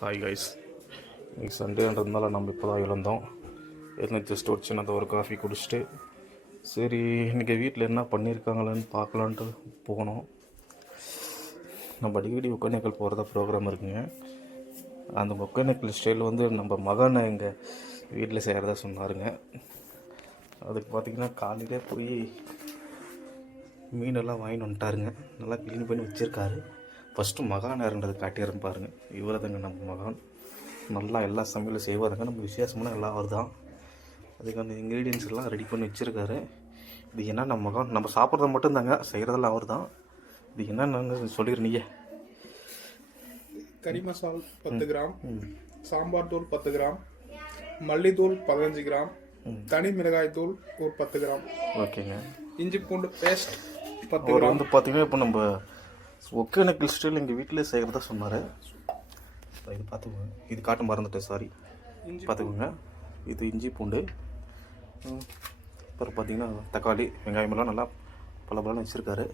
Hi guys, இன்னைக்கு சண்டேன்றதுனால நம்ம இப்போ தான் எழுந்தோம். எழுந்து ஜஸ்ட் ஒரு சின்னதாக ஒரு காஃபி குடிச்சிட்டு சரி இன்றைக்கி வீட்டில் என்ன பண்ணியிருக்காங்களேன்னு பார்க்கலான்ட்டு போனோம். நம்ம அடிக்கடி ஒகேனக்கல் போகிறதா ப்ரோக்ராம் இருக்குங்க. அந்த ஒகேனக்கல் ஸ்டைல் வந்து நம்ம மகனை எங்கள் வீட்டில் செய்கிறதா சொன்னாருங்க. அதுக்கு பார்த்திங்கன்னா காலையிலே போய் மீனெல்லாம் வாங்கிட்டு வந்துட்டாருங்க. நல்லா க்ளீன் பண்ணி வச்சுருக்காரு. ஃபஸ்ட்டு மகான் யாருன்றது காட்டிடுறேன் பாருங்கள். இவரதுங்க நம்ம மகான். நல்லா எல்லா சமையலும் செய்வாருங்க. நம்ம விசேஷமான எல்லாம் அவர் தான். அதுக்கான இன்க்ரீடியன்ஸ் எல்லாம் ரெடி பண்ணி வச்சுருக்காரு. இது என்ன நம்ம மகான் நம்ம சாப்பிட்றது மட்டும்தாங்க, செய்கிறதெல்லாம் அவர் தான். இது என்னன்னு சொல்லிடுறீங்க. கறி மசால் 10 கிராம், சாம்பார் தூள் 10 கிராம், மல்லித்தூள் 15 கிராம், தனி மிளகாய் தூள் ஒரு 10 கிராம். ஓகேங்க. இஞ்சி பூண்டு பேஸ்ட் 10 அவர் கிராம். வந்து பார்த்தீங்கன்னா இப்போ நம்ம ஒகேனக்கல் ஸ்டைல் எங்கள் வீட்டிலே செய்கிறதா சொன்னார். இது பார்த்துக்கோங்க. இது காட்ட மறந்துட்டேன், சாரி. பார்த்துக்கோங்க. இது இஞ்சி பூண்டு, அப்புறம் பார்த்தீங்கன்னா தக்காளி வெங்காயமெல்லாம் நல்லா பலபலன்னு வச்சுருக்காரு.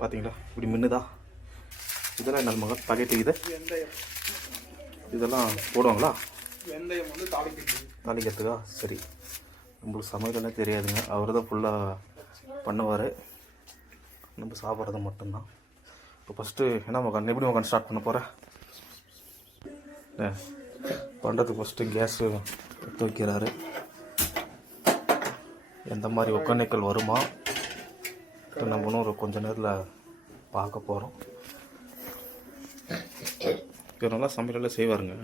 பார்த்தீங்களா இப்படி மின்னுதா? இதெல்லாம் என்ன மகன் பாக்கெட்டு? இது வெந்தயம், இதெல்லாம் போடுவாங்களா? வெந்தயம் வந்து தாளிக்கிறதுக்கா? சரி, நம்மளுக்கு சமையலெல்லாம் தெரியாதுங்க. அவர் தான் ஃபுல்லாக பண்ணுவார். நம்ம சாப்பிட்றது மட்டும்தான். இப்போ ஃபஸ்ட்டு என்ன மகன், எப்படி மகன் ஸ்டார்ட் பண்ண போகிறேன்? பண்ணுறதுக்கு ஃபஸ்ட்டு கேஸு எடுத்து வைக்கிறாரு. எந்த மாதிரி ஒகேனக்கல் வருமா நம்ம இன்னும் ஒரு கொஞ்ச நேரத்தில் பார்க்க போகிறோம். இவர் நல்லா சமையலெல்லாம் செய்வாருங்க.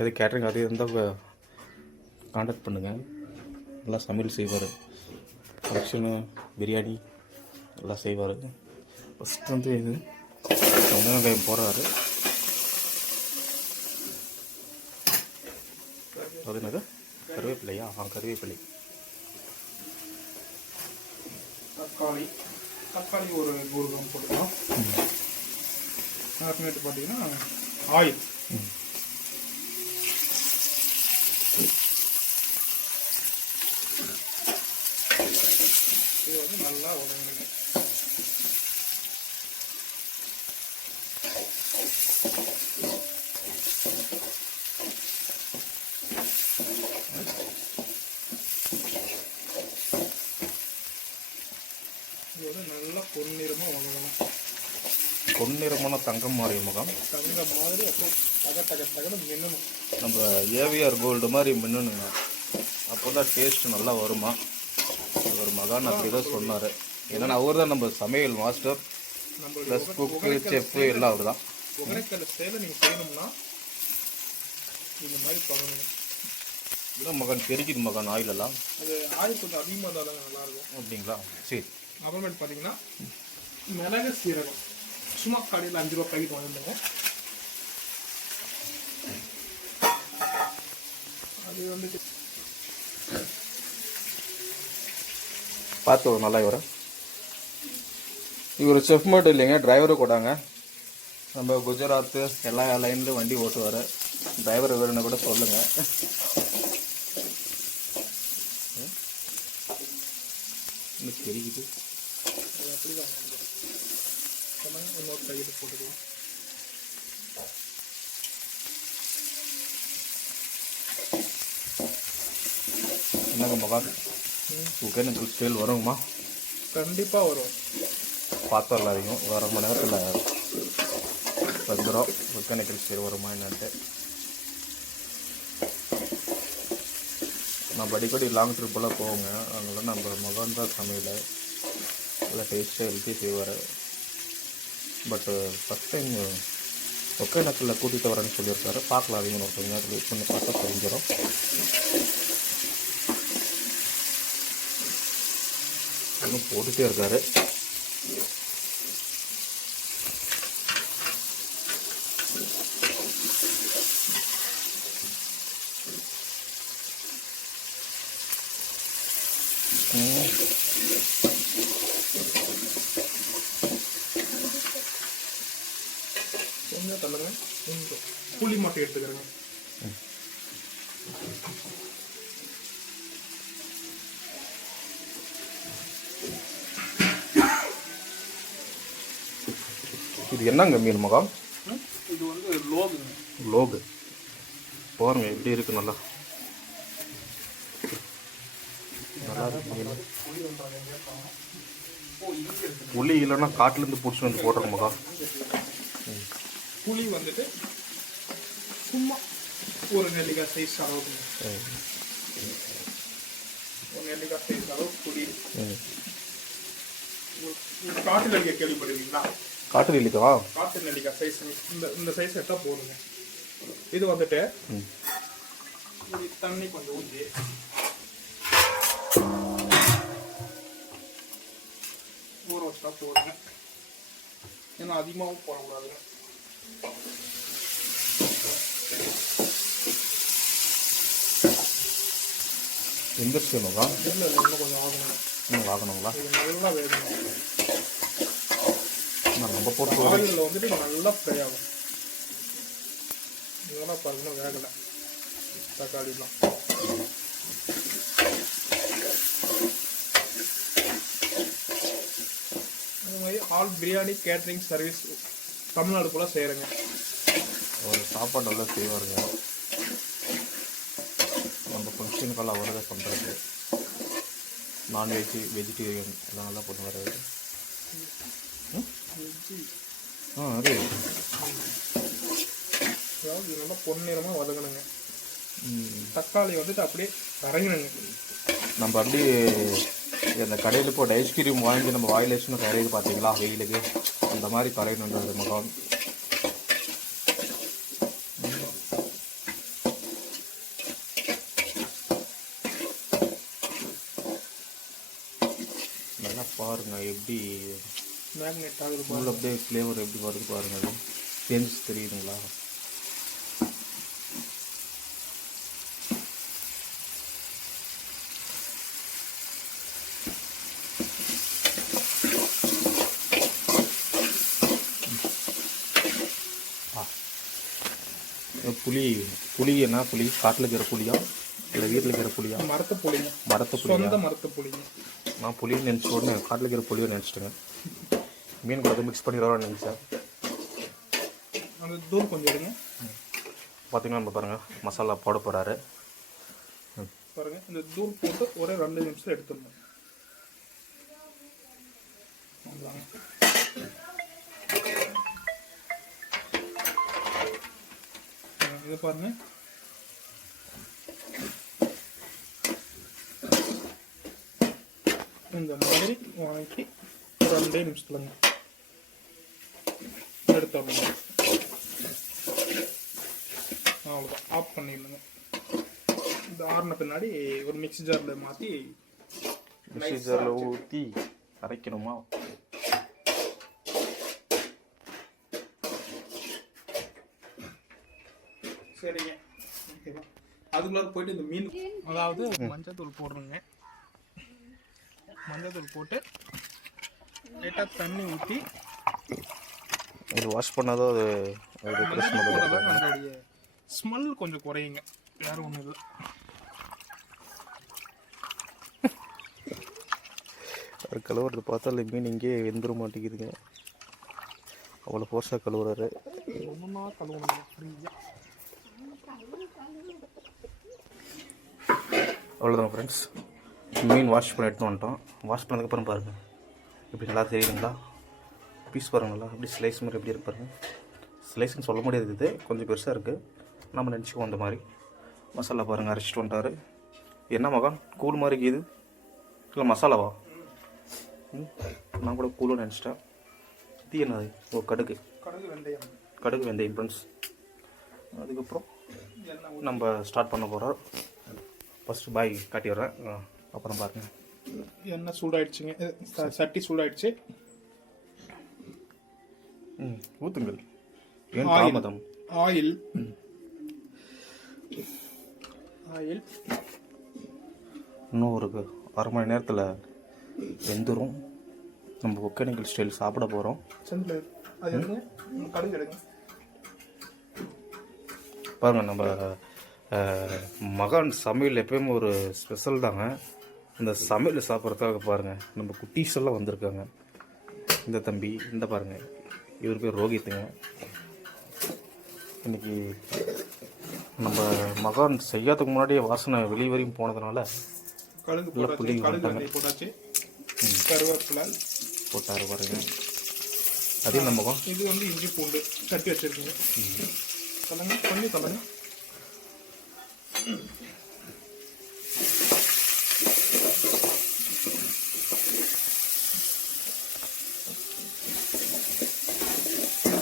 எது கேட்ரிங் அது இருந்தால் கான்டாக்ட் பண்ணுங்கள். நல்லா சமையல் செய்வார். ஃபங்க்ஷனு பிரியாணி எல்லாம் செய்வார். ஃபஸ்ட்டு வந்து இது வெங்காயம் போடுறாரு. அது என்னது? கருவேப்பிலையா? கருவேப்பிலை. தக்காளி ஒரு 100 கிராம் போட்டுக்கலாம். அப்புறமேட்டு பார்த்தீங்கன்னா ஆயில், இது வந்து நல்லா உடனே நல்லா பொன்னிறமாக வதங்கணும். பொன்னிறமான தங்கம் மாதிரி முகம், தங்கம் மாதிரி அப்போ தகன்னு மின்னணும். நம்ம ஏவிஆர் கோல்டு மாதிரி மின்னணுங்க. அப்போ தான் டேஸ்ட்டு நல்லா வருமா. ஒரு மகான் அப்படி தான் சொன்னார். ஏன்னா அவர் தான் நம்ம சமையல் மாஸ்டர் ப்ளஸ் குக்கு செஃப்பு எல்லாம் அவர் தான். ஒகேனக்கல் ஸ்டைலில் நீங்கள் செய்யணும்னா இந்த மாதிரி பண்ணணும். இதுதான் மகான் பெருக்கிது மகான் ஆயிலெல்லாம். அது ஆயில் கொஞ்சம் அதிகமாக இருந்தாலும் நல்லாயிருக்கும். அப்படிங்களா? சரி. அப்புறமேட்டு பார்த்தீங்கன்னா மிளகு சீரகம் சும்மா கடையில் 5 ரூபா பாக்கெட் வாங்கிருந்தேங்க. அது வந்து பார்த்து ஒரு நல்லா இவர் செஃப் மட்டும் இல்லைங்க, டிரைவரும் கூடாங்க. நம்ம குஜராத்து எல்லா லைன்லையும் வண்டி ஓட்டுவார். டிரைவர் வேணும்னு கூட சொல்லுங்கள். இன்னும் தெரியுது. அது அப்படி தான் இன்னொரு பாக்கெட் போட்டுக்கலாம். என்னங்க மகான், ஒகேனக்கல் ஸ்டைல் வருங்கம்மா? கண்டிப்பாக வரும். பார்த்துடலாம். அதிகம் ஒரு 1/2 மணி நேரத்தில் வந்துடும் ஒகேனக்கல் ஸ்டைல் வருமா என்னன்ட்டு. நம்ம அடிக்கடி லாங் ட்ரிப்பெல்லாம் போவோங்க. அதனால நம்ம மகான் தான் சமையல் நல்லா டேஸ்ட்டாக ஹெல்த்தி செய்வார். பட்டு ஃபஸ்ட் டைம் ஒகேனக்கல்ல கூட்டிகிட்டு வரேன்னு சொல்லியிருக்காரு. பார்க்கலாம். அதிகம் ஒரு கொஞ்சம் நேரத்தில் வெயிட் பண்ணி பார்த்தா தெரிஞ்சிடும். இன்னும் போட்டுகிட்டே இருக்காரு. கொஞ்சம் தள்ளுங்க. புளி மட்டும் எடுத்துக்கிறேங்க. இது என்னங்க மீன் மகன்? இது வந்து லோகுங்க. லோகு பாருங்க எப்படி இருக்கு, நல்லா நல்லா இருக்கு மீன். புளி இல்லைன்னா காட்டிலேருந்து பிடிச்சி வந்து போடுறோம் மகா. புளி வந்துட்டு சும்மா ஒரு நெல்லிக்காய் சைஸ் அளவுக்கு, ஒரு நெல்லிக்காய் சைஸ் அளவு புளி. காட்டு நெல்லிக்காய் கேள்விப்படுவீங்களா? காட்டு நெல்லிக்கா? காட்டு நெல்லிக்காய் சைஸ் இந்த சைஸ் எடுத்தால் போதுங்க. இது வந்துட்டு தண்ணி கொஞ்சம் ஊற்றி ஊற வச்சா போதுங்க. ஏன்னா அதிகமாகவும் போடக்கூடாதுங்க. எந்திரிச்சு மகா? இல்லை இன்னும் கொஞ்சம் ஆகணும். இன்னும் ஆகணுங்களா? இது நல்லா வேகணும். நம்ம போட்டு ஆயிலில் வந்துட்டு நல்லா ஃப்ரை ஆகும். இதெல்லாம் பாருங்கன்னா வேகலை தக்காளிலாம். அது மாதிரி all biryani catering service Tamil Nadu போல் செய்கிறேங்க. ஒரு சாப்பாடு நல்லா செய்வாருங்க. நம்ம ஃபங்க்ஷனுக்கெல்லாம் அவரை தான் பண்ணுறது. நான்வெஜ் வெஜிடேரியன் எல்லாம் நல்லா பண்ணுவார். அது அதாவது நல்லா பொன்னிறமாக வதங்கணுங்க. தக்காளி வந்துட்டு அப்படியே கரையணுங்க. நம்ம அப்படியே இந்த கடையில் போட்டு ஐஸ்கிரீம் வாங்கி நம்ம வாயில் வச்சுன்னு கரையுது பார்த்தீங்களா வெயிலுக்கு, அந்த மாதிரி கரையணுன்றது மகன். நல்லா பாருங்க எப்படி மேக்னெட் ஆகுது. உள்ள அப்படியே ஃப்ளேவர் எப்படி வருது பாருங்க. அது சேஞ்ச் தெரியுதுங்களா? புளி என்ன புளி? காட்டில் இருக்கிற புளியா இல்லை வீட்டில் இருக்கிற புளியா? மரத்து புளிங்க. மரத்து புளி. சொந்த மரத்து புளிங்க. நான் புளின்னு நினச்சி உடனே காட்டில் இருக்கிற புளியை நினச்சிட்டேங்க. மீன் கூட மிக்ஸ் பண்ணிடுவான்னு நினச்சேன். அந்த தூள் கொஞ்சம் எடுங்க. பார்த்தீங்கன்னா நம்ம பாருங்கள் மசாலா போட போகிறாரு பாருங்க. இந்த தூள் போட்டு ஒரே 2 நிமிஷம் எடுத்துடணும். இதை பாருங்க. இந்த மாதிரி வாங்கி 2 நிமிஷத்துலங்க எடுத்துடணும். அவ்வளோதான், ஆஃப் பண்ணிடணுங்க. இந்த ஆறின பின்னாடி ஒரு மிக்ஸி ஜாரில் மாற்றி மிக்ஸி ஜாரில் ஊற்றி அரைக்கணுமா? சரிங்க, ஓகேவா? அதுக்குள்ளார போயிட்டு இந்த மீன், அதாவது மஞ்சள் தூள் போடுறோங்க. மஞ்சள் தூள் போட்டு லைட்டாக தண்ணி ஊற்றி இது வாஷ் பண்ணாதான் அது அதோடைய ஸ்மெல் கொஞ்சம் குறையுங்க. வேறு ஒன்றும் இல்லை. அது கழுவுறது பார்த்தா இல்லை மீன் இங்கேயே வெந்துட மாட்டேங்குதுங்க. அவ்வளோ ஃபோர்ஸாக கழுவுறாரு. ஒன்றுனா கழுவணும் ஃப்ரீயாக. அவ்வளோதான் ஃப்ரெண்ட்ஸ், மீன் வாஷ் பண்ணி எடுத்து வந்துட்டோம். வாஷ் பண்ணதுக்கப்புறம் பாருங்கள் இப்படி நல்லா தெரியுதுங்களா? பீஸ் பாருங்களா எப்படி ஸ்லைஸ் மாதிரி எப்படி இருப்பாருங்க. ஸ்லைஸ்ன்னு சொல்ல முடியாது, இது கொஞ்சம் பெருசாக இருக்குது. நம்ம நினச்சிக்குவோம் அந்த மாதிரி. மசாலா பாருங்கள் அரைச்சிட்டு வந்துட்டாரு. என்ன மகன் கூழ் மாதிரி இருக்குது? இல்லை மசாலாவா? நான் கூட கூழும் நினச்சிட்டேன். இது என்னது? ஓ கடுகு. கடுகு வெந்தயம் ஃப்ரெண்ட்ஸ். அதுக்கப்புறம் நம்ம ஸ்டார்ட் பண்ண போகிறோம். ஃபஸ்ட்டு பாய் காட்டி வர்றேன், அப்புறம் பாருங்கள். எண்ணெய் சூடாயிடுச்சுங்க. சட்டி சூடாயிடுச்சு. ஊற்றுங்கள். ஏன் தாமதம்? ஆயில் இன்னும் ஒரு 1/2 மணி நேரத்தில் வெந்துடும். நம்ம ஒகேனக்கல் ஸ்டைல் சாப்பிட போகிறோம். பாருங்கள் நம்ம மகன் சமையல் எப்பயுமே ஒரு ஸ்பெஷல் தாங்க. இந்த சமையல் சாப்பிட்றதுக்காக பாருங்கள் நம்ம குட்டீஸ் எல்லாம் வந்திருக்காங்க. இந்த தம்பி இந்த பாருங்கள் இவர் பேர் ரோஹித்துங்க. இன்றைக்கி நம்ம மகான் செய்யாததுக்கு முன்னாடியே வாசனை வெளியே வரையும் போனதுனால கடுகு இல்லை புளி கடுகு போட்டாச்சு. கருவேப்பிலை போட்டார் பாருங்க. அதே நம்ம இது வந்து இஞ்சி பூண்டு தட்டி வச்சிருக்கீங்க. சொல்லுங்க கொஞ்சம் சொல்லுங்க.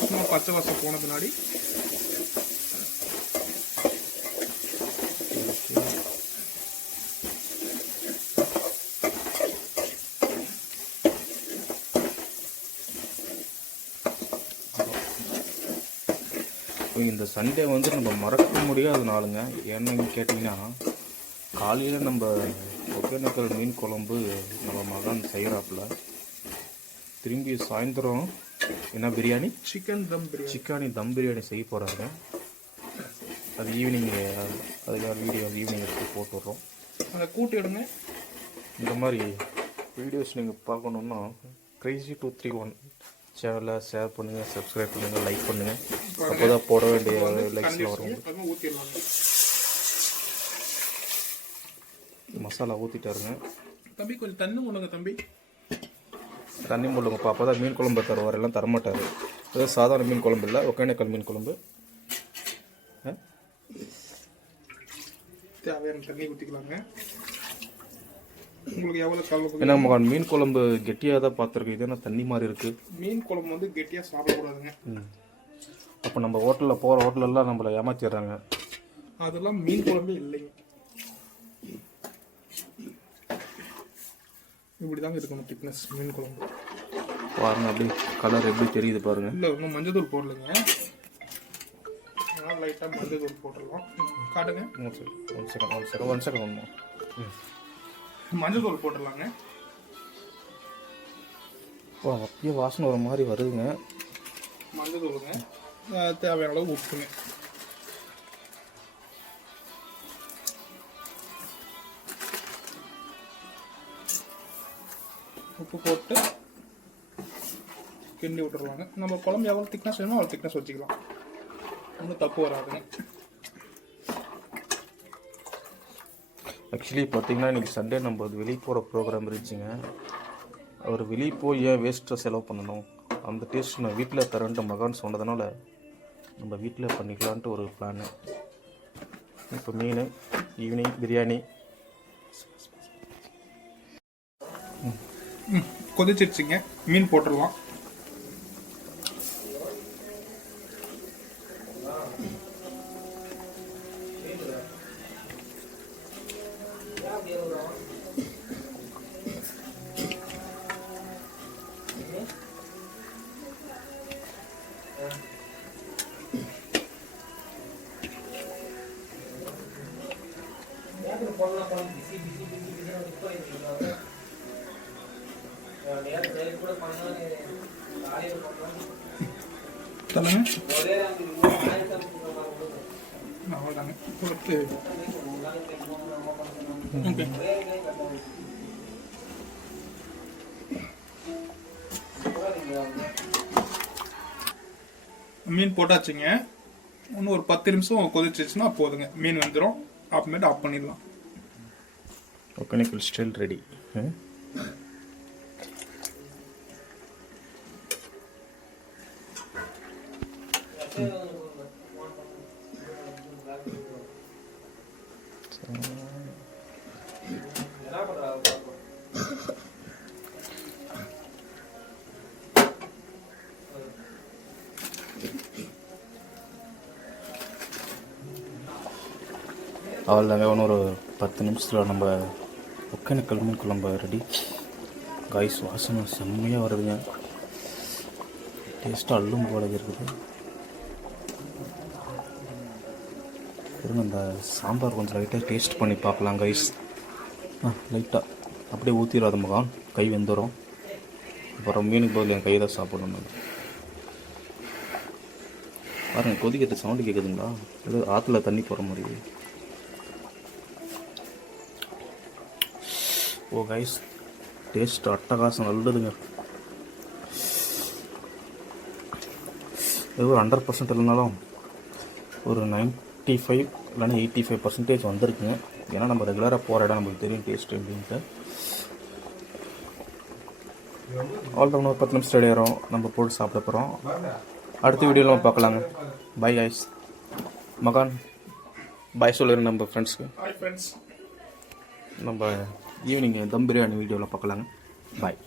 சும்மா பச்சை வாசம் போன பின்னாடி இந்த சண்டே வந்து நம்ம மறக்க முடியாத நாளுங்க. என்னன்னு கேட்டிங்கன்னா, காலையில் நம்ம ஒகேனக்கல் மீன் குழம்பு நம்ம மகன் செய்கிறாப்புல, திரும்பி சாயந்தரம் என்ன பிரியாணி, சிக்கன் தம் பிரியாணி செய்ய போகிறாங்க. அது ஈவினிங், அதுக்காக வீடியோ ஈவினிங் எடுத்து போட்டுடுறோம். அதை கூட்டி எடுங்க. இந்த மாதிரி வீடியோஸ் நீங்கள் பார்க்கணுன்னா Crazy231 சேனலை ஷேர் பண்ணுங்கள், சப்ஸ்கிரைப் பண்ணுங்கள், லைக் பண்ணுங்கள். அப்போ தான் போட வேண்டிய லைக்ஸில் வரும். மசாலா ஊற்றிட்டாருங்க. தம்பி கொஞ்சம் தண்ணி முள்ளுங்க தம்பி, தண்ணி முள்ளுங்கப்பா. அப்போ தான் மீன் குழம்பு தருவார், எல்லாம் தரமாட்டார். அதாவது சாதாரண மீன் குழம்பு இல்லை, ஒகேனக்கல் மீன் குழம்பு. தேவையான தண்ணி ஊற்றிக்கலாங்க. உங்களுக்கு எவ்வளோ கலப்பு? ஏன்னா மகன் மீன் குழம்பு கெட்டியாக தான் பார்த்துருக்கு. இது என்ன தண்ணி மாதிரி இருக்குது. மீன் குழம்பு வந்து கெட்டியாக சாப்பிடக்கூடாதுங்க. அப்போ நம்ம ஹோட்டலில் போகிற ஹோட்டலெல்லாம் நம்மளை ஏமாற்றிடுறாங்க. அதெல்லாம் மீன் குழம்பே இல்லைங்க. இப்படி தாங்க இருக்கணும் திக்னஸ் மீன் குழம்பு. பாருங்க அப்படி கலர் எப்படி தெரியுது பாருங்க. இல்லை இன்னும் மஞ்சள் தூள் போடலைங்க, லைட்டாக மஞ்சள் தூள் போட்டுடலாம். காட்டுங்க. ஒன் செகண்ட் ஒன்று மஞ்சள் தூள் போட்டுடலாங்க. அப்படியே வாசனை ஒரு மாதிரி வருதுங்க. மஞ்சள் தூளுங்க, தேவையான அளவு உப்புங்க. உப்பு போட்டு கிண்டி விட்டுருவாங்க. நம்ம குழம்பு எவ்வளோ திக்னஸ் வேணுமோ அவ்வளோ திக்னஸ் வச்சுக்கலாம், ஒன்றும் தப்பு வராதுங்க. ஆக்சுவலி பார்த்தீங்கன்னா இன்றைக்கி சண்டே நம்ம அது வெளியே போகிற ப்ரோக்ராம் இருந்துச்சுங்க. அவர் வெளியே போய் ஏன் வேஸ்ட்டாக செலவு பண்ணணும், அந்த டேஸ்ட் நான் வீட்டில் தரேன்ட்டு மகான் சொன்னதுனால நம்ம வீட்டில் பண்ணிக்கலான்ட்டு ஒரு பிளானு. இப்போ மீன், ஈவினிங் பிரியாணி. கொதிச்சிருச்சுங்க, மீன் போட்டுடலாம். அவ்வளோதாங்க கொடுத்து. மீன் போட்டாச்சுங்க. இன்னும் ஒரு 10 நிமிஷம் கொதிச்சிச்சுன்னா போதுங்க, மீன் வந்துடும். அப்புறமேட்டு ஆஃப் பண்ணிடலாம். Hogenakkal style ready. அவ்வளோதாங்க, இன்னொரு 10 நிமிஷத்தில் நம்ம ஒகேனக்கல் மீன் குழம்பு ரெடி. காய்ஸ் வாசனை செம்மையாக வருதுங்க, டேஸ்ட்டாக அள்ளும் போல இருக்குது. இருங்க இந்த சாம்பார் கொஞ்சம் லைட்டாக டேஸ்ட் பண்ணி பார்க்கலாம் கைஸ். லைட்டாக அப்படியே ஊற்றிடாத மகான், கை வெந்துடும். அப்புறம் மீனுக்கு பதில் என் கை தான் சாப்பிடணும். பாருங்கள் கொதிக்கிட்ட சவுண்டு கேட்குதுங்களா, ஏதோ ஆற்றுல தண்ணி போகிற மாதிரி. ஓ கைஸ், டேஸ்ட் அட்டகாசம் நல்லதுங்க. இது ஒரு 100% இல்லைனாலும் ஒரு 95 இல்லைன்னா 85% வந்திருக்குங்க. ஏன்னா நம்ம ரெகுலராக போகிற இடம் நம்மளுக்கு தெரியும் டேஸ்ட்டு அப்படின்ட்டு. அவ்வளோதான், ஒரு 10 நிமிஷம் ரெடி ஆகிறோம், நம்ம போட்டு சாப்பிட போகிறோம். அடுத்த வீடியோவில் நம்ம பார்க்கலாங்க. பை ஐஸ். மகான் பாய் சொல்லுறேன் நம்ம ஃப்ரெண்ட்ஸ்க்கு. Hi friends. நம்ம ஈவினிங் தம் பிரியாணி வீடியோவில் பார்க்கலாங்க. பாய்.